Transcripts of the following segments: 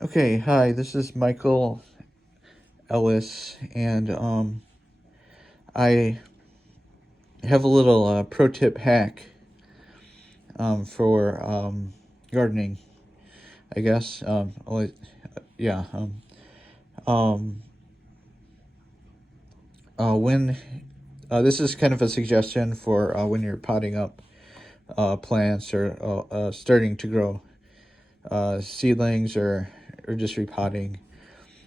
Okay, hi, this is Michael Ellis, and I have a little pro tip hack for gardening, I guess. Yeah. Um, when This is kind of a suggestion for when you're potting up plants or starting to grow seedlings or just repotting.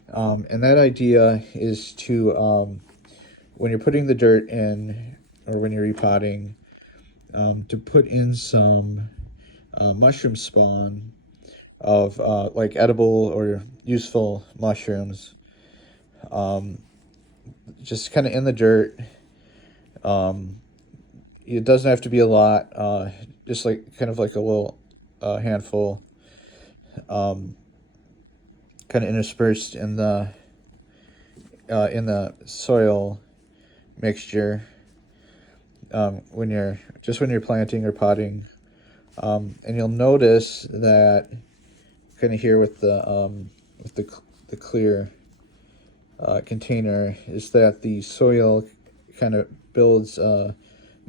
And that idea is to when you're putting the dirt in or when you're repotting, to put in some mushroom spawn of like edible or useful mushrooms, um, just kind of in the dirt. Um, it doesn't have to be a lot, just like kind of like a little handful, um, kind of interspersed in the soil mixture when you're planting or potting. And you'll notice that kind of here with the clear container is that the soil kind of builds a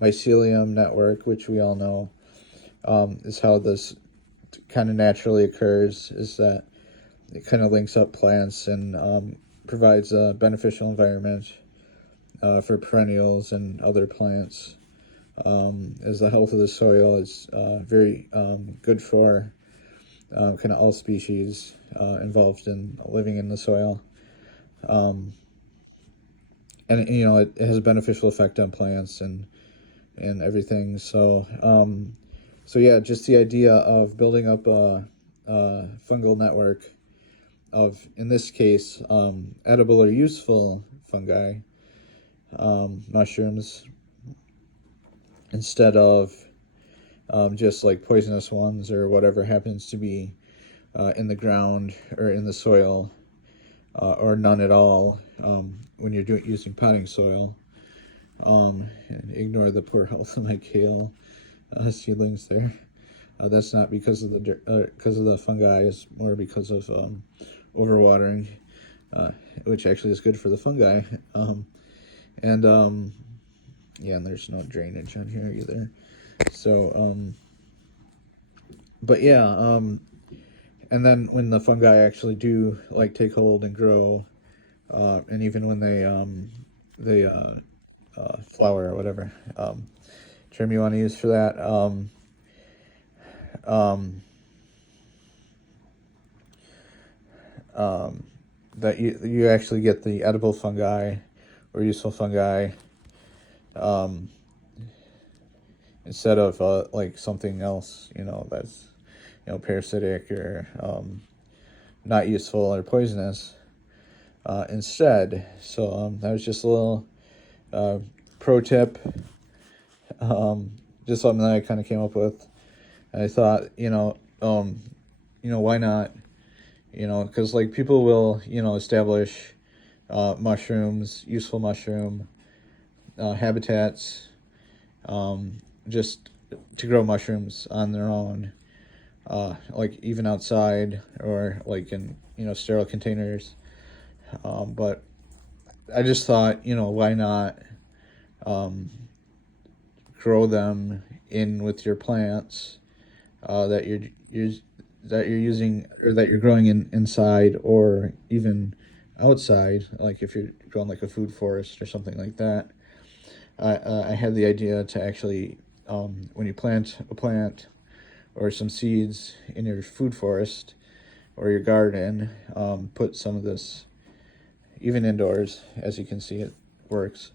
mycelium network, which we all know is how this kind of naturally occurs. Is that it kind of links up plants and provides a beneficial environment for perennials and other plants. As the health of the soil is very good for kind of all species involved in living in the soil. Um, and it has a beneficial effect on plants and everything. So yeah, just the idea of building up a fungal network of, in this case, edible or useful fungi, mushrooms, instead of just like poisonous ones or whatever happens to be in the ground or in the soil, or none at all when you're using potting soil. Ignore the poor health of my kale seedlings there. That's not because of the fungi. It's more because of overwatering, which actually is good for the fungi. And Yeah, and there's no drainage on here either. So, but yeah, and then when the fungi actually do like take hold and grow, and even when they flower or whatever term you want to use for that, um, um, that you actually get the edible fungi or useful fungi, um, instead of like something else, that's parasitic or not useful or poisonous instead. So that was just a little uh, pro tip, just something that I kind of came up with. And I thought, why not? Because like people will, establish mushrooms, useful mushroom habitats, just to grow mushrooms on their own, like even outside or like in sterile containers. But I just thought, why not um, grow them in with your plants that you're using or that you're growing inside or even outside, like if you're growing like a food forest or something like that. I had the idea to actually, when you plant a plant or some seeds in your food forest or your garden, put some of this even indoors. As you can see, it works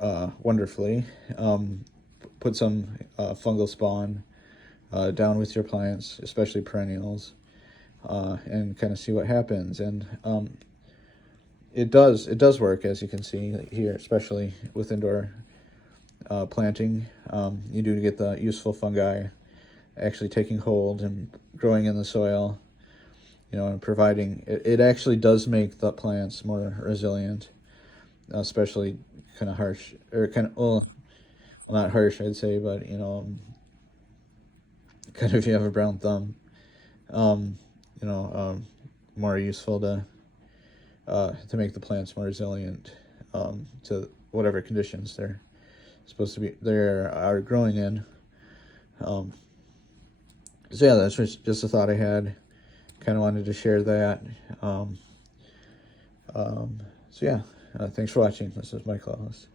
wonderfully. Put some fungal spawn down with your plants, especially perennials, and kind of see what happens. And it does work, as you can see here, especially with indoor planting. You do get the useful fungi actually taking hold and growing in the soil, and providing it actually does make the plants more resilient, especially kind of harsh or kind of, well, not harsh, I'd say, but kind of if you have a brown thumb, um, you know, um, more useful to make the plants more resilient to whatever conditions they're supposed to be are growing in. So yeah, that's just a thought I had. Kind of wanted to share that. So yeah, thanks for watching. This is Michael Ellis.